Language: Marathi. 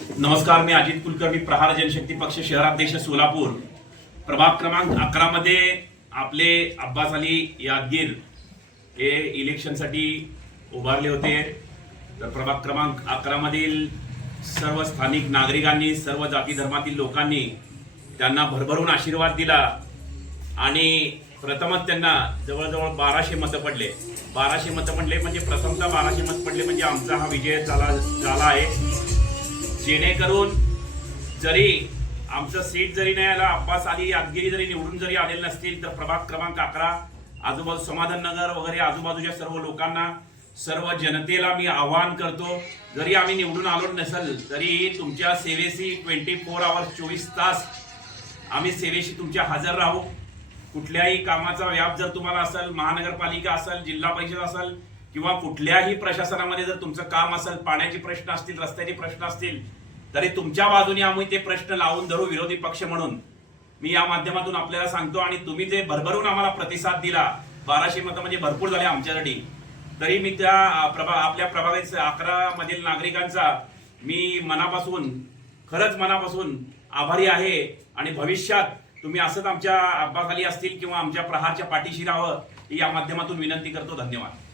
नमस्कार, मी अजित कुलकर्णी, प्रहार जनशक्ती पक्ष शहराध्यक्ष सोलापूर। प्रभाग क्रमांक 11 मध्ये आपले अब्बास अली यादगीर हे इलेक्शनसाठी उभारले होते। तर प्रभाग क्रमांक 11 मधील सर्व स्थानिक नागरिकांनी, सर्व जाती धर्मातील लोकांनी त्यांना भरभरून आशीर्वाद दिला आणि प्रथमच त्यांना जवळजवळ 1200 मतं पडले। 1200 मतं पडले म्हणजे प्रथमतः 1200 मत पडले म्हणजे आमचा हा विजय झाला आहे। जेणेकरून जरी आमचं सीट जरी नाही आला, अब्बास अली यादगिरी जरी निवडून जरी आलेले नसतील, तर प्रभाग क्रमांक 11 आजूबाजू समाधान नगर वगैरे आजूबाजूच्या सर्व लोकांना, सर्व जनतेला मी आवाहन करतो, जरी आम्ही निवडून आलो नसेल तरी तुमच्या सेवेशी 24 आवर्स 24 तास आम्ही सेवेशी तुमच्या हजर राहू। कुठल्याही कामाचा व्याप जर तुम्हाला असेल, महानगरपालिका असेल, जिल्हा परिषद असेल किंवा कुठल्याही प्रशासनामध्ये जर तुमचं काम असेल, पाण्याचे प्रश्न असतील, रस्त्याचे प्रश्न असतील, तरी तुमच्या बाजूने आम्ही ते प्रश्न लावून धरू विरोधी पक्ष म्हणून। मी या माध्यमातून आपल्याला सांगतो आणि तुम्ही जे भरभरून आम्हाला प्रतिसाद दिला, 1200 मतं म्हणजे भरपूर झाले आमच्यासाठी, तरी मी त्या आपल्या प्रभाग 11 मधील नागरिकांचा मी मनापासून, खरंच मनापासून आभारी आहे। आणि भविष्यात तुम्ही असंच आमच्या अब्बास अली असतील किंवा आमच्या प्रहारच्या पाठीशी राहावं ही या माध्यमातून विनंती करतो। धन्यवाद।